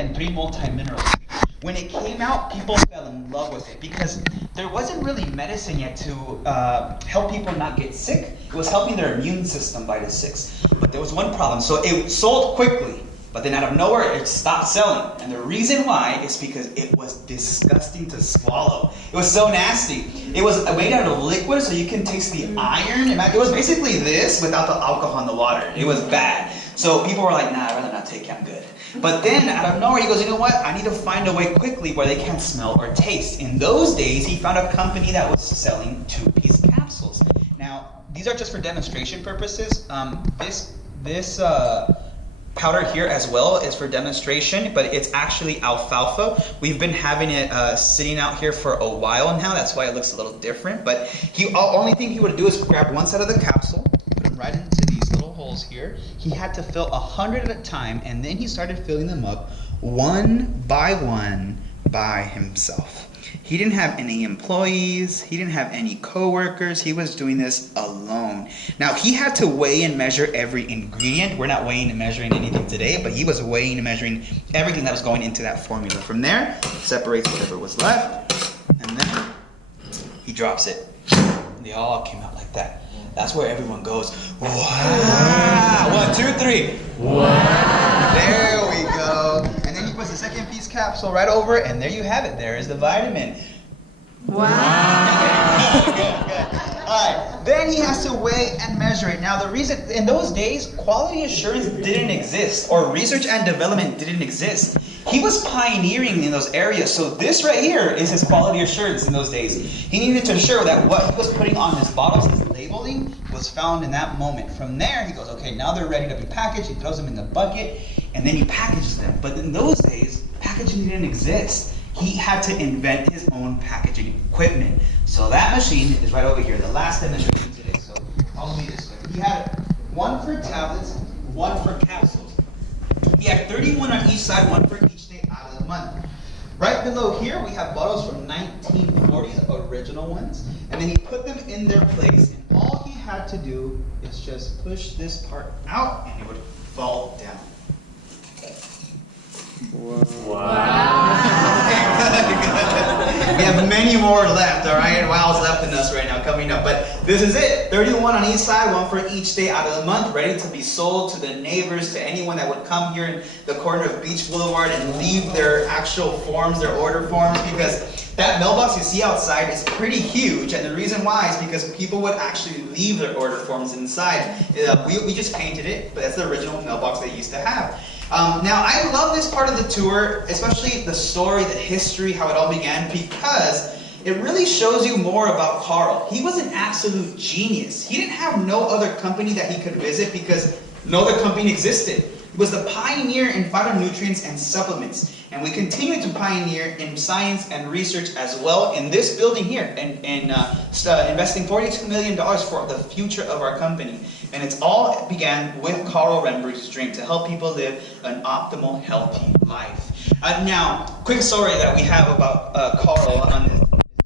and 3 multi-minerals. When it came out, people fell in love with it because there wasn't really medicine yet to help people not get sick. It was helping their immune system fight the sick. But there was one problem. So it sold quickly, but then out of nowhere, it stopped selling. And the reason why is because it was disgusting to swallow. It was so nasty. It was made out of liquid, so you can taste the iron. It was basically this without the alcohol in the water. It was bad. So people were like, nah, I'd rather not take it, I'm good. But then out of nowhere, he goes, you know what? I need to find a way quickly where they can't smell or taste. In those days, he found a company that was selling 2-piece capsules. Now, these are just for demonstration purposes. This powder here as well is for demonstration, but it's actually alfalfa. We've been having it sitting out here for a while now. That's why it looks a little different. But only thing he would do is grab one side of the capsule, put it right into these little holes here. He had to fill 100 at a time, and then he started filling them up one by himself. He didn't have any employees. He didn't have any coworkers. He was doing this alone. Now, he had to weigh and measure every ingredient. We're not weighing and measuring anything today, but he was weighing and measuring everything that was going into that formula. From there, separates whatever was left, and then he drops it. And they all came out like that. That's where everyone goes, wow! 1, 2, 3. Wow! There we go. And then he puts the second piece capsule right over it, and there you have it. There is the vitamin. Wow! Good. All right. Then he has to weigh and measure it. Now, the reason in those days, quality assurance didn't exist, or research and development didn't exist. He was pioneering in those areas, so this right here is his quality assurance in those days. He needed to ensure that what he was putting on his bottles, his labeling, was found in that moment. From there, he goes, okay, now they're ready to be packaged. He throws them in the bucket, and then he packages them. But in those days, packaging didn't exist. He had to invent his own packaging equipment. So that machine is right over here, the last demonstration today. So follow me this way. He had one for tablets, one for capsules. He had 31 on each side, one for each day out of the month. Right below here, we have bottles from 1940s, original ones. And then he put them in their place. And all he had to do is just push this part out, and it would fall down. Wow. We have many more left, all right? Wow's left in us right now, coming up. But this is it. 31 on each side, one for each day out of the month, ready to be sold to the neighbors, to anyone that would come here in the corner of Beach Boulevard and leave their actual forms, their order forms, because that mailbox you see outside is pretty huge. And the reason why is because people would actually leave their order forms inside. We just painted it, but that's the original mailbox they used to have. Now, I love this part of the tour, especially the story, the history, how it all began, because it really shows you more about Carl. He was an absolute genius. He didn't have no other company that he could visit because no other company existed. He was the pioneer in phytonutrients and supplements. And we continue to pioneer in science and research as well in this building here, and investing $42 million for the future of our company. And it all began with Carl Remberg's dream to help people live an optimal, healthy life. Now, quick story that we have about Carl on this